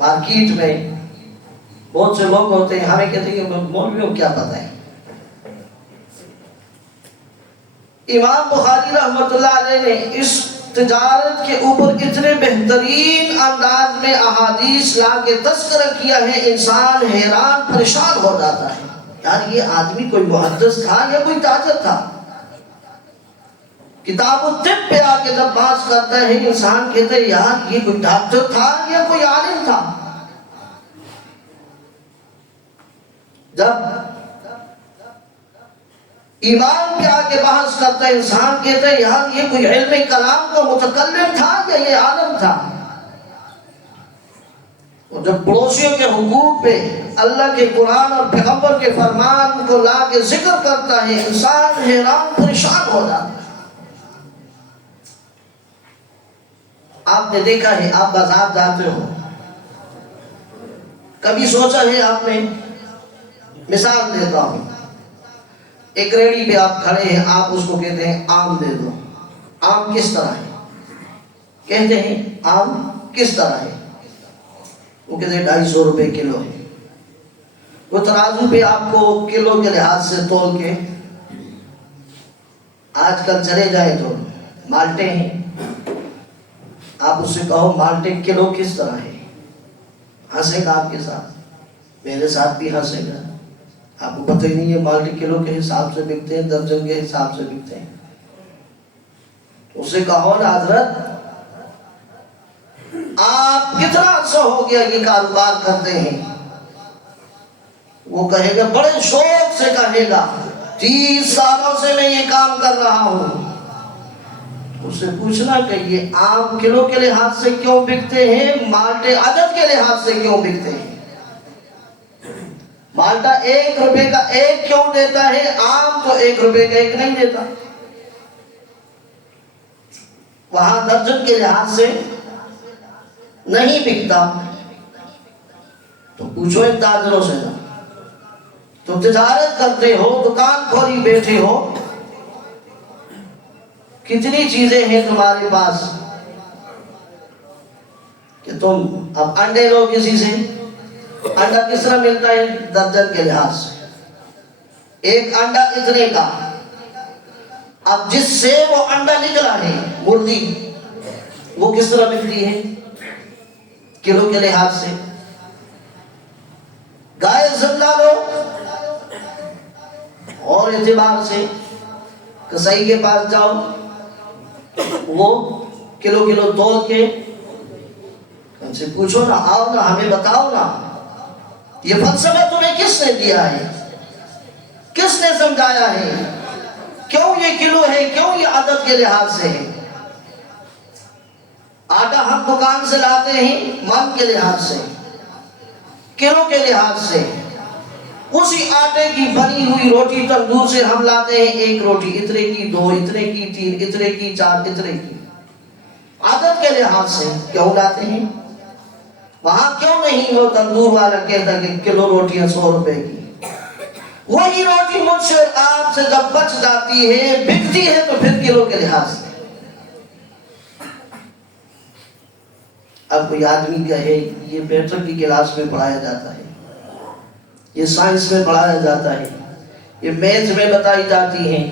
Market میں بہت سے لوگ ہوتے ہیں، ہمیں کہتے ہیں کہ مولویوں کو کیا پتہ ہے۔ امام بخاری رحمۃ اللہ علیہ نے اس تجارت کے اوپر اتنے بہترین انداز میں احادیث لا کے تذکرہ کیا ہے، انسان حیران پریشان ہو جاتا ہے، یار یہ آدمی کوئی محدث تھا یا کوئی تاجر تھا؟ کتاب الطب پہ آ کے جب بات کرتا ہے انسان کہتا ہے یار یہ کوئی ڈاکٹر تھا یا کوئی عالم تھا؟ جب ایمان پہ آ کے بحث کرتا ہے انسان کہتا ہے یار یہ کوئی علم کلام کا متکلم تھا یا یہ عالم تھا؟ اور جب پڑوسیوں کے حقوق پہ اللہ کے قرآن اور پیغمبر کے فرمان کو لا کے ذکر کرتا ہے انسان حیران پریشان ہو جاتا ہے۔ آپ نے دیکھا ہے، آپ بازار جاتے ہو، کبھی سوچا ہے آپ نے؟ مثال دیتا ہوں، ایک ریڑھی پہ آپ کھڑے ہیں، آپ اس کو کہتے ہیں آم دے دو، آم کس طرح ہے؟ کہتے ہیں آم کس طرح ہے؟ وہ کہتے ہیں 250 روپے کلو ہے۔ وہ ترازو پہ آپ کو کلو کے لحاظ سے تول کے، آج کل چلے جائیں تو مالٹے ہیں، آپ اس سے کہو مالٹے کلو کس طرح ہے، ہنسے گا آپ کے ساتھ، میرے ساتھ بھی ہنسے گا۔ آپ کو پتہ ہی نہیں ہے مالٹے کلو کے حساب سے بکتے ہیں، درجن کے حساب سے بکتے ہیں۔ اسے کہو نا حضرت آپ کتنا عرصہ ہو گیا یہ کاروبار کرتے ہیں؟ وہ کہے گا، بڑے شوق سے کہے گا 30 سالوں سے میں یہ کام کر رہا ہوں۔ اس سے پوچھنا کہ یہ آم کلو کے لحاظ سے کیوں بکتے ہیں، مالٹے عدد کے لحاظ سے کیوں بکتے ہیں؟ مالٹا 1 روپے کا 1 کیوں دیتا ہے، آم تو 1 روپے کا 1 نہیں دیتا؟ وہاں درجن کے لحاظ سے نہیں بکتا، تو پوچھو ان تاجروں سے نا، تم تجارت کرتے ہو، دکان کھولی بیٹھے ہو، کتنی چیزیں ہیں تمہارے پاس کہ تم اب انڈے لو کسی سے، انڈا کس طرح ملتا ہے؟ درجن کے لحاظ سے، ایک انڈا اتنے کا۔ اب جس سے وہ انڈا نکلا ہے مرغی، وہ کس طرح ملتی ہے؟ کلو کے لحاظ سے۔ گائے زندہ لو اور اعتبار سے، کسائی کے پاس جاؤ، وہ کلو کلو تول کے ان سے پوچھو نا، آؤ نا ہمیں بتاؤ نا یہ فلسفہ تمہیں کس نے دیا ہے، کس نے سمجھایا ہے، کیوں یہ کلو ہے، کیوں یہ عدد کے لحاظ سے ہے؟ آٹا ہم دکان سے لاتے ہیں من کے لحاظ سے، کلو کے لحاظ سے، اسی آٹے کی بنی ہوئی روٹی تندور سے ہم لاتے ہیں 1 روٹی اتنے کی، 2 اتنے کی، 3 اتنے کی، 4 اتنے کی، عدد کے لحاظ سے کیوں لاتے ہیں؟ وہاں کیوں نہیں وہ تندور والا کہتا کہ کلو روٹیاں 100 روپے کی؟ وہی روٹی مجھ سے آپ سے جب بچ جاتی ہے، بکتی ہے، تو پھر کلو کے لحاظ سے۔ اب کوئی آدمی کہے یہ پیٹر کی کلاس میں پڑھایا جاتا ہے، یہ سائنس میں پڑھایا جاتا ہے، یہ میتھ میں بتائی جاتی ہیں،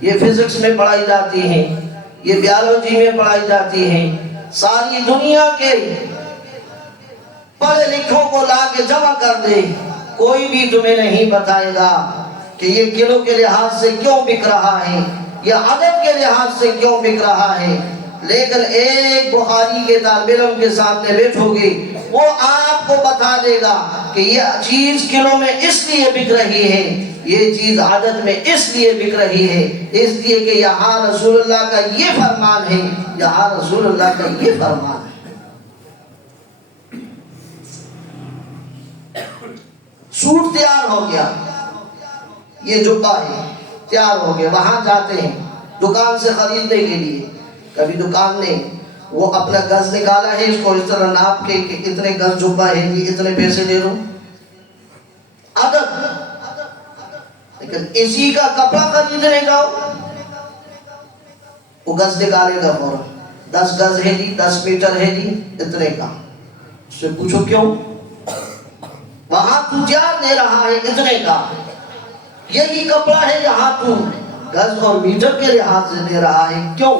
یہ فزکس میں پڑھائی جاتی ہیں، یہ بیالوجی میں پڑھائی جاتی ہیں، ساری دنیا کے پڑھے لکھوں کو لا کے جمع کر دے، کوئی بھی تمہیں نہیں بتائے گا کہ یہ کلو کے لحاظ سے کیوں بک رہا ہے، یہ عدد کے لحاظ سے کیوں بک رہا ہے۔ لیکن ایک بخاری کے طالب علم کے سامنے بیٹھو گے، وہ آپ کو بتا دے گا کہ یہ چیز کلو میں اس لیے بک رہی ہے، یہ چیز عدد میں اس لیے بک رہی ہے، اس لیے کہ یہاں رسول اللہ کا یہ فرمان ہے، یہاں رسول اللہ کا یہ فرمان ہے۔ سوٹ تیار ہو گیا، یہ جبہ ہے تیار ہو گیا، وہاں جاتے ہیں دکان سے خریدنے کے لیے، کبھی دکان نے وہ اپنا گز نکالا ہے، اس کو اس طرح ناپ کے کہ اتنے گز جبہ ہے جی، اتنے پیسے دے دو، عدد۔ لیکن اسی کا کپڑا خریدنے جاؤ، وہ گز نکالے گا فوراً، 10 گز ہے جی، 10 میٹر ہے جی، اتنے کا، اس سے پوچھو کیوں؟ وہاں تو جار دے رہا ہے اتنے کا، یہی کپڑا ہے یہاں تو گز اور میٹر کے لحاظ سے دے رہا ہے، کیوں؟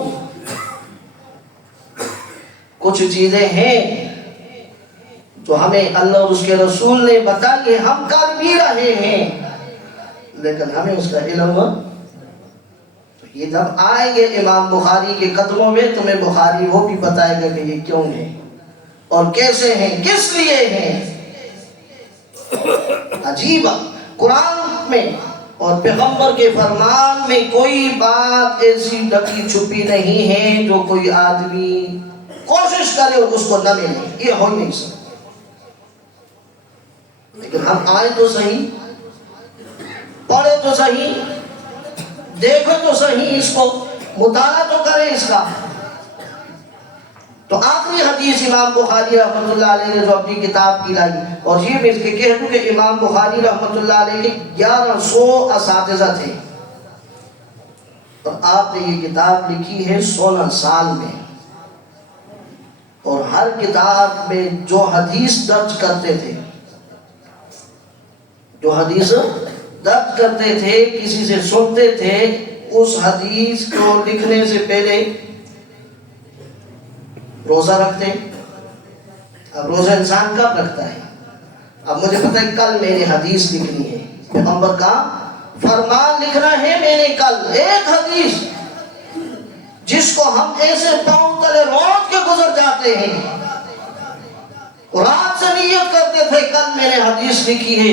کچھ چیزیں ہیں جو ہمیں اللہ اور اس کے رسول نے بتائیے، ہم کر بھی رہے ہیں لیکن ہمیں اس کا علم، یہ جب آئیں گے امام بخاری کے قدموں میں تمہیں بخاری وہ بھی بتائے گا کہ یہ کیوں ہیں اور کیسے ہیں، کس لیے ہیں۔ عجیب قرآن میں اور پیغمبر کے فرمان میں کوئی بات ایسی ڈکی چھپی نہیں ہے جو کوئی آدمی کوشش کرے اور اس کو نہ ملے، یہ ہو نہیں سکتا۔ لیکن ہم آئے تو صحیح، پڑھے تو صحیح، دیکھو تو صحیح، اس کو مطالعہ تو کریں اس کا۔ تو آخری حدیث امام بخاری رحمۃ اللہ علیہ نے جو اپنی کتاب کی لائی، اور یہ میں اس کے کہہ دوں کہ امام بخاری رحمۃ اللہ علیہ کے 1100 اساتذہ تھے اور آپ نے یہ کتاب لکھی ہے 16 سال میں، اور ہر کتاب میں جو حدیث درج کرتے تھے، جو حدیث درج کرتے تھے، کسی سے سنتے تھے، اس حدیث کو لکھنے سے پہلے روزہ رکھتے۔ اب روزہ انسان کب رکھتا ہے؟ اب مجھے پتہ ہے کل میں نے حدیث لکھنی ہے، پیغمبر کا فرمان لکھنا ہے میں نے کل، ایک حدیث جس کو ہم ایسے پاؤں تلے روٹ کے گزر جاتے ہیں، رات سے نیت کرتے تھے کل میں نے حدیث لکھی ہے۔